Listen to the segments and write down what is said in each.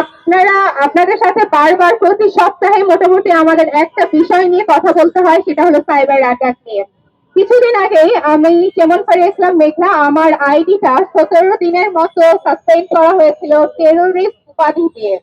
আপনারা আপনাদের সাথে বারবার প্রতি সপ্তাহে মোটামুটি আমাদের একটা বিষয় নিয়ে কথা বলতে হয়, সেটা হলো সাইবার অ্যাটাক নিয়ে। কিছুদিন আগেই আমি কেমন করে ইসলাম মেঘনা আমার আইডিটা 17 দিনের মতো সাসপেন্ড করা হয়েছিল টেরোরিস্ট উপাধি দিয়ে।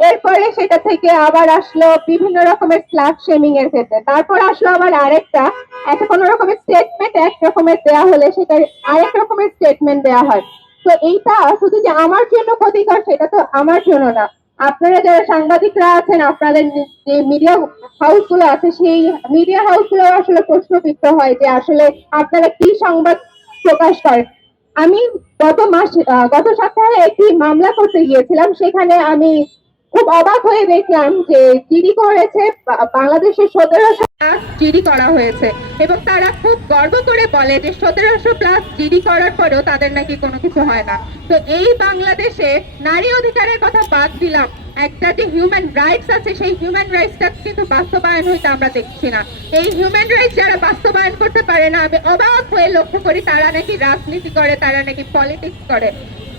এরপরে সেটা থেকে আবার আসলো বিভিন্ন রকমের স্ল্যাগ শেমিং এর ক্ষেত্রে, তারপর আসলো আবার আরেকটা, একটা কোনো রকমের স্টেটমেন্ট এক রকমের দেয়া হলে সেটা আরেক রকমের স্টেটমেন্ট দেয়া হয়। তো এইটা শুধু যে আমার জন্য ক্ষতিকর সেটা তো আমার জন্য না, আপনারা যারা সাংবাদিকরা আছেন, আপনাদের যে মিডিয়া হাউস গুলো আছে, সেই মিডিয়া হাউস গুলো আসলে প্রশ্নবিদ্ধ হয় যে আসলে আপনারা কি সংবাদ প্রকাশ করেন। আমি গত সপ্তাহে একটি মামলা করতে গিয়েছিলাম, সেখানে আমি খুব অবাক হয়ে দেখলাম যে জিডি করেছে বাংলাদেশের 1700+ জিডি করা হয়েছে, এবং তারা খুব গর্ব করে বলে যে 1700+ জিডি করার পরেও তাদের নাকি কোনো কিছু হয় না। তো এই বাংলাদেশে নারী অধিকারের কথা বাদ দিলাম, একটা যে হিউম্যান রাইটস আছে সেই হিউম্যান রাইটসটা কিন্তু বাস্তবায়ন হইতে আমরা দেখছি না। এই হিউম্যান রাইটস যারা বাস্তবায়ন করতে পারে না, আমি অবাক হয়ে লক্ষ্য করি তারা নাকি রাজনীতি করে, তারা নাকি পলিটিক্স করে,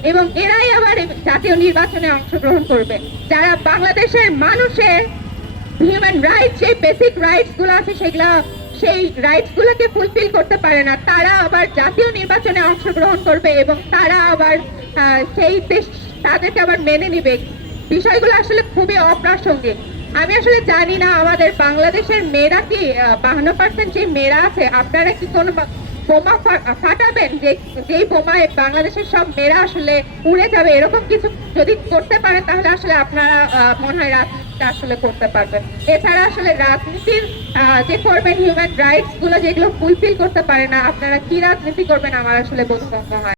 এবং এরাই আবার জাতীয় নির্বাচনে অংশগ্রহণ করবে। যারা বাংলাদেশের মানুষের হিউম্যান রাইটস, সেই বেসিক রাইটস গুলো আছে সেগুলা, সেই রাইটস গুলোকে ফুলফিল করতে পারে না, তারা আবার জাতীয় নির্বাচনে অংশগ্রহণ করবে এবং তারা আবার সেই দেশ তাদেরকে আবার মেনে নিবে। বিষয়গুলো আসলে খুবই অপ্রাসঙ্গিক। আমি আসলে জানি না আমাদের বাংলাদেশের মেয়েরা কি 52% যে মেয়েরা আছে, আপনারা কি কোনো বোমা ফাটাবেন যে যেই বোমায় বাংলাদেশের সব মেয়েরা আসলে উড়ে যাবে, এরকম কিছু যদি করতে পারেন তাহলে আসলে আপনারা মনে হয় রাজনীতিটা আসলে করতে পারবেন। এছাড়া আসলে রাজনীতির যে করবেন হিউম্যান রাইটস গুলো যেগুলো ফুলফিল করতে পারে না, আপনারা কি রাজনীতি করবেন আমার আসলে বোধগম্য হয়।